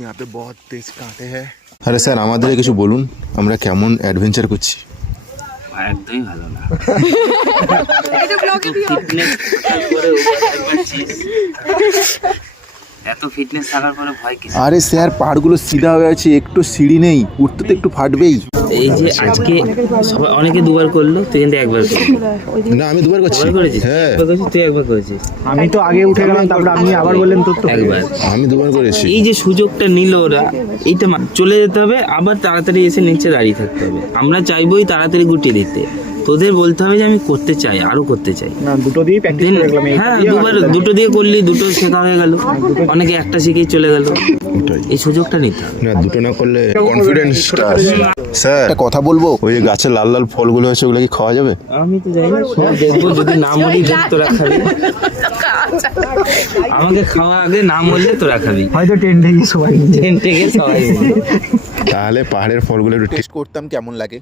यहाँ पे बहुत तेज कांटे हैं। আরে স্যার আমাদের কিছু বলুন, আমরা কেমন অ্যাডভেঞ্চার করছি? একদমই ভালো না। এত ফিটনেস থাকার পরে ভয় কি? আরে স্যার পাহাড়গুলো সিধা হয়ে আছে, একটু সিঁড়ি নেই, উঠতে তো একটু ফাটবেই। এই যে আজকে সবাই অনেকে দুবার করলো, তুই কিন্তু একবার করলি। না আমি দুবার করছি। দুবার করেছিস? হ্যাঁ একবার করেছিস, তুই একবার করেছিস। আমি তো আগে উঠে গেলাম, তারপরে আপনি আবার বললেন তোর তো একবার। আমি দুবার করেছি। এই যে সুযোগটা নিল ওরা, এইটা চলে যেতে হবে, আবার তাড়াতাড়ি এসে নিচে দাঁড়িয়ে থাকতে হবে। আমরা চাইবোই তাড়াতাড়ি গুটিয়ে দিতে, তোদের বলতে হবে যে আমি করতে চাই, আরো করতে চাই। না, দুটো দিয়েই প্র্যাকটিস করে গেলাম। হ্যাঁ দুবার, দুটো দিয়ে করলি, দুটো শেখা হয়ে গেল, অনেকে একটা শিখেই চলে গেল। ওটাই। এই সুযোগটা নিতে হবে। না দুটো না করলে কনফিডেন্সটা আসে না। স্যার একটা কথা বলবো, ওই গাছে লাল লাল ফলগুলো আছে ওগুলো কি খাওয়া যাবে? আমি তো জানি না, সব দেখবো, যদি না মরি দেখ তোরা খাবি। আমাকে খাওয়া আগে না মরলে তোরা খাবি। হয়তো টেন্টে গিয়ে সবাই টেন্টে গিয়ে সবাই মরবে। তাহলে পাহাড়ের ফলগুলো একটু টেস্ট করতাম কেমন লাগে।